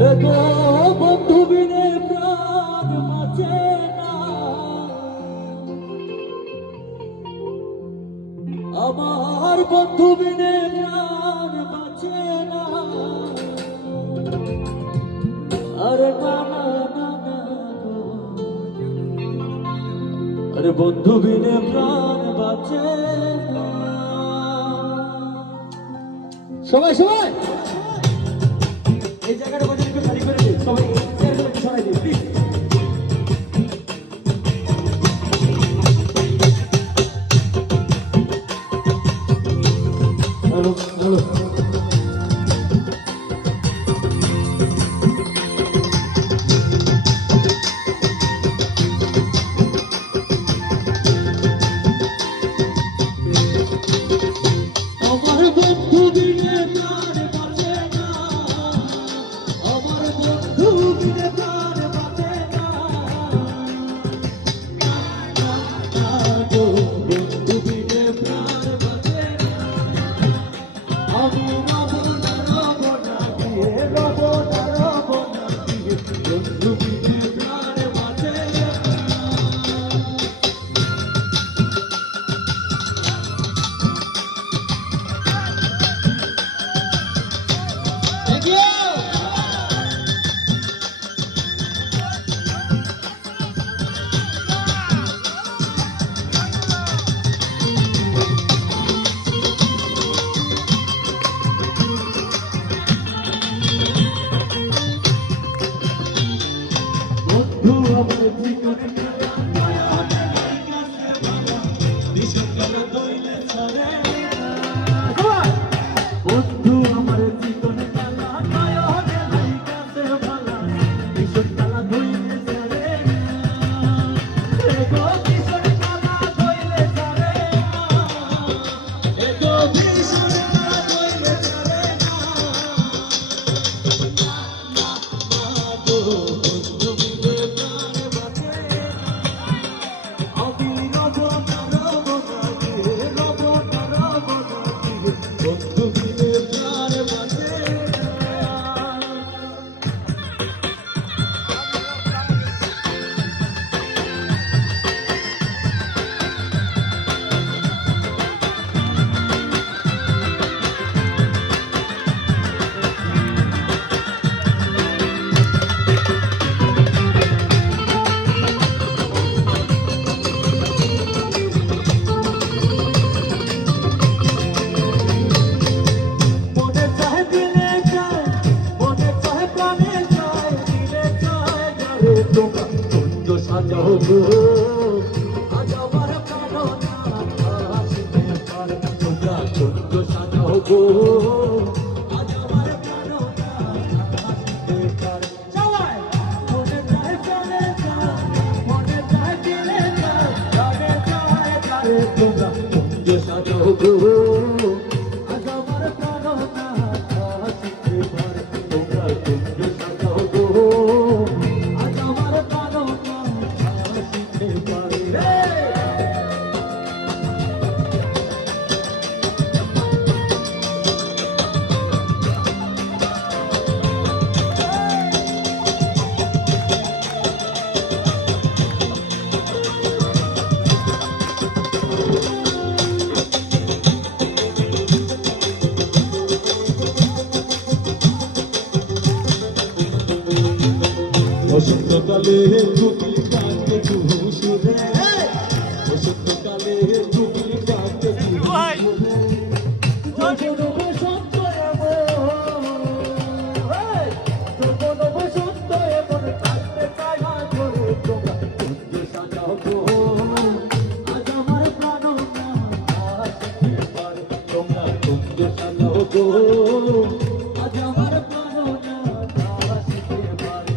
দেখো বন্ধু বিনে প্রাণ বাঁচে না, আমার বন্ধু বিনে প্রাণ বাঁচে না। আরে না না না না গো, আরে বন্ধু বিনে প্রাণ বাঁচে না। সবাই সবাই এই জায়গাটা বন্ধু একটু খালি করে দিন, সবাই চেয়ারগুলো একটু সরাই দিন প্লিজ। হ্যালো হ্যালো আমার বন্ধু বিনে প্রাণ বাঁচে না, আমার বন্ধু বিনে প্রাণ বাঁচে না। বন্ধু বিনে প্রাণ বাঁচে না, আমি রব না রব না দিয়ে, রব না রব না দিয়ে, বন্ধু বিনে প্রাণ বাঁচে না। Thank you. বন্ধু আমার জীবনে বন্ধু আমার জীবনে কালা নয়নে লাইগাছে ভালা, ভীষণ কালা ধইলে ছাড়ে না। এগো ভীষণ কালা ধইলে ছাড়ে না, এগো ভীষণ কালা ধইলে ছাড়ে না। গো বন্ধু বিনে প্রাণ বাঁচে না, আমি রব না রব না দিয়ে, রব না রব না দিয়ে, বন্ধু বিনে প্রাণ বাঁচে না। মনে চায় দিলে চায়, মনে চায় প্রাণে চায়, দিলে চায় যারে তোমরা কুঞ্জ সাজাও গো। আজ আমার প্রাণনাথ আসিতে পারে, তোমরা কুঞ্জ সাজাও গো। আজ আমার প্রাণনাথ আসিতে পারে। সবাই মনে চায় প্রাণে চায়, মনে চায় দিলে চায়, প্রাণে চায় যারে তোমরা কুঞ্জ সাজাও গো। আজ আমার প্রাণনাথ আসিতে পারে, তোমরা কুঞ্জ সাজাও গো। আজ আমার প্রাণনাথ আসিতে পারে। বসন্তকালে চুকিল কাটে সুরে, বসন্তকালে চুকিল কাটে সুরে। যখন বসন্ত যখন বসন্ত এমন কাটতে চায় না করে, তোমরা কুঞ্জ সাজাও গো। আজ আমার প্রাণনাথ আসিতে পারে, তোমরা কুঞ্জ সাজাও গো। আজ আমার প্রাণনাথ আসিতে পারে।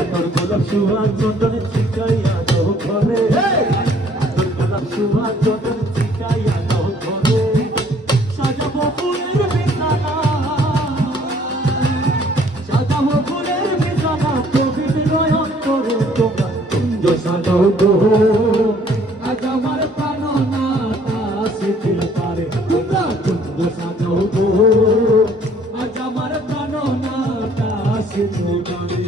আতর গোলাপ সুহাগ চন্দন ছিটাইয়া দাও ঘরে, আতর গোলাপ সুহাগ চন্দন ছিটাইয়া দাও ঘরে। সাজাবো ফুলের বিছানা, সাজাও গো আজ আমার প্রাণনাটা শিথিল পারে তোমরা কুঞ্জ সাজাও গো আজ আমার প্রাণনাটা শিথিল পারে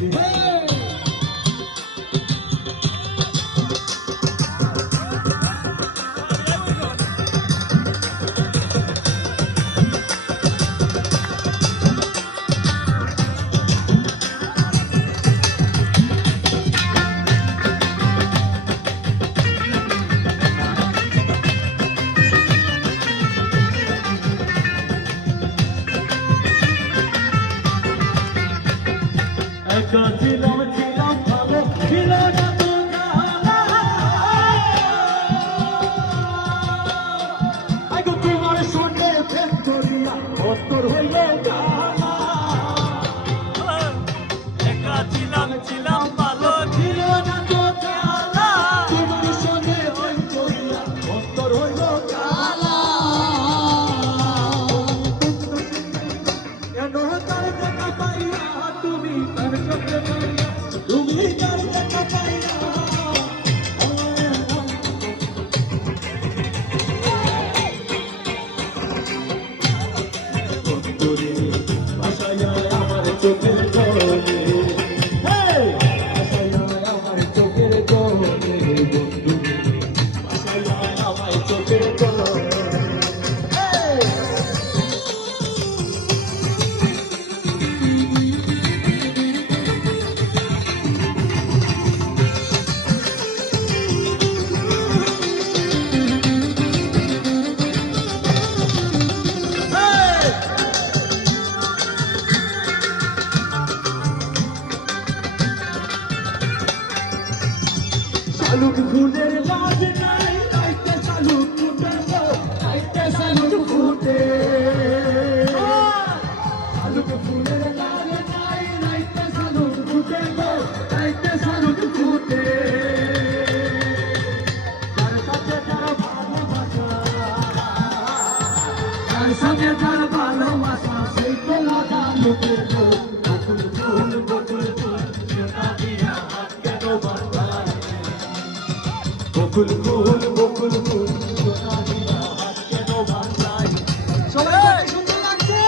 একা ছিলাম ভালো ছিল না তো জানা আগে তোমার সঙ্গে প্রেম করিয়া অন্তর হইল জানা একা ছিলাম ভালো ছিল না তো জানা তোমার সঙ্গে প্রেম করিয়া অন্তর হইল জানা কেন তার দেখা পাইয়া তুমি তার চোখে পাইয়া তুমি তার দেখা পাইয়া বন্ধুরে ভাষায় আমার চোখের জলে ভাষায় আমার চোখের জলে বন্ধুরে ভাষায় আমার চোখের জলে শালুক ফুলের লাজ নাই রাইতে শালুক ফুটে রাইতে শালুক ফুটে শালুক ফুলের লাজ নাই রাইতে শালুক ফুটে রাইতে শালুক ফুটে তার সাথে তার ভালোবাসা তার সাথে তার ভালোবাসা সেই তো লাগা লুকে বকুল ফুল সোনা দিয়া হাত কেন বাঁধায় বকুল ফুল সোনা দিয়া হাত কেন বাঁধায় সবাই সুন্দর লাগছে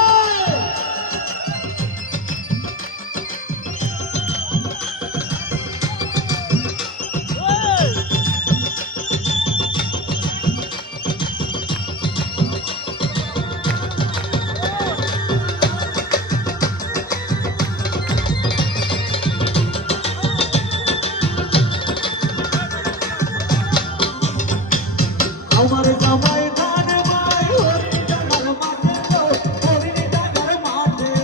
আমার জামাই ধান ভাই হরি জাগার মাঠে হরি জাগার মাঠে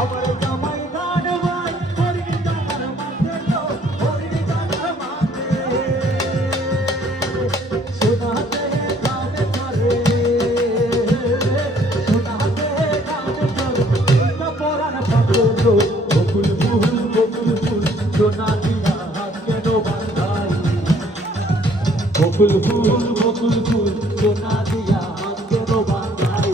আমার জামাই ধান ভাই হরি জাগার মাঠে হরি জাগার মাঠে সোনাতে ধান ধরে সোনাতে ধান ধরে পরাণ পাগল বকুল ফুল সোনা দিয়া হাত কেন বাঁধায় বকুল ফুল সোনা দিয়া হাত কেন বাঁধায়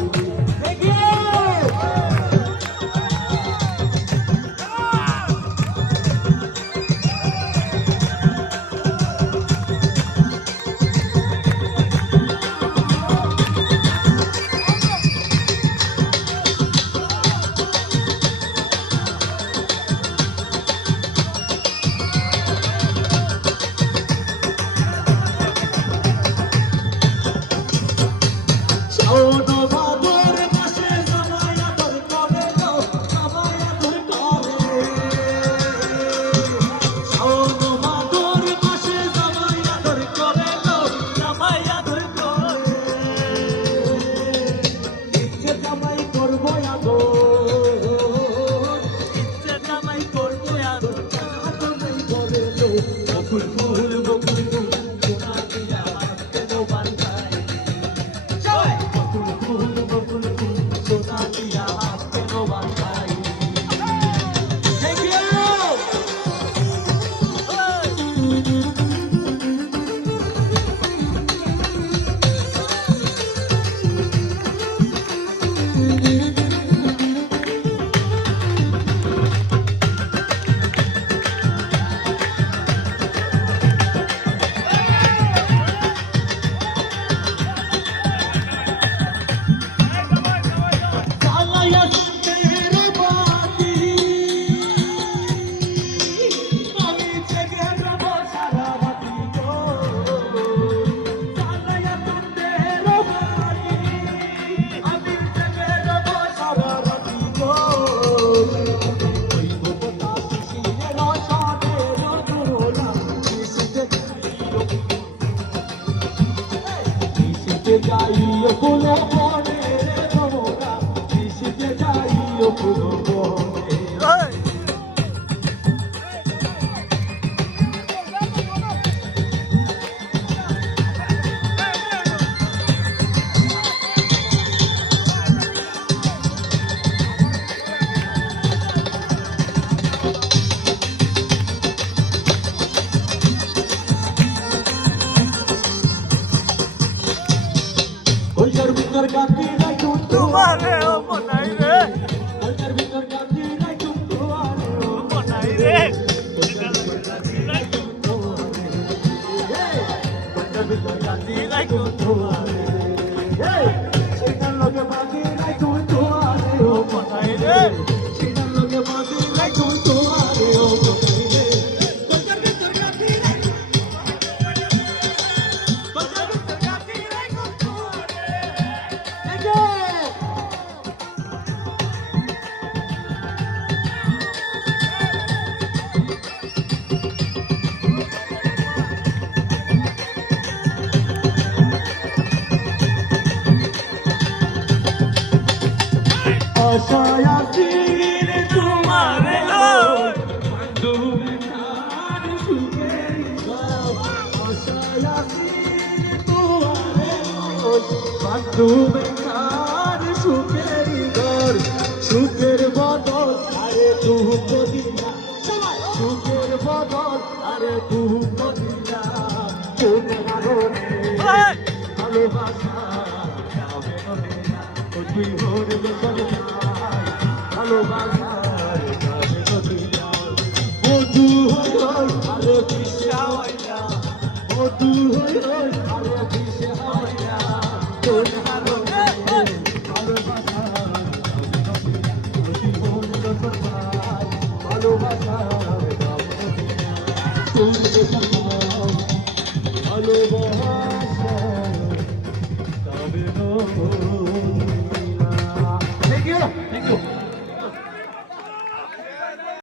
ফুল বনে কলজার ভিতর গাতি নাই তোমারে ও মনাই রে কলজার ভিতর গাতি নাই তোমারে ও মনাই রে কলজার ভিতর গাতি নাই তোমারে সিনার লগে বাঁধি নাই তোমারে ও মনাই রে সিনার লগে বাঁধি নাই তোমারে ও মনাই রে কলজার ভিতর গাতি নাই কলজার ভিতর গাতি নাই তোমারে আশায় আছি রে তোমারে লই তুমি কার সুখের গাও আশায় আছি রে তোমারে তুমি কার সুখের ঘর সুখের বদল আরে দুঃখ দিলা সুখের বদল আরে দুঃখ দিলা কোন কারণে ভালোবাসা যাবে না ও তুই হরে বদল ভালোবাসার যাবে না ও তুই হই আরে পিছা হইয়া ও তুই হই আরে পিছা হইয়া তোর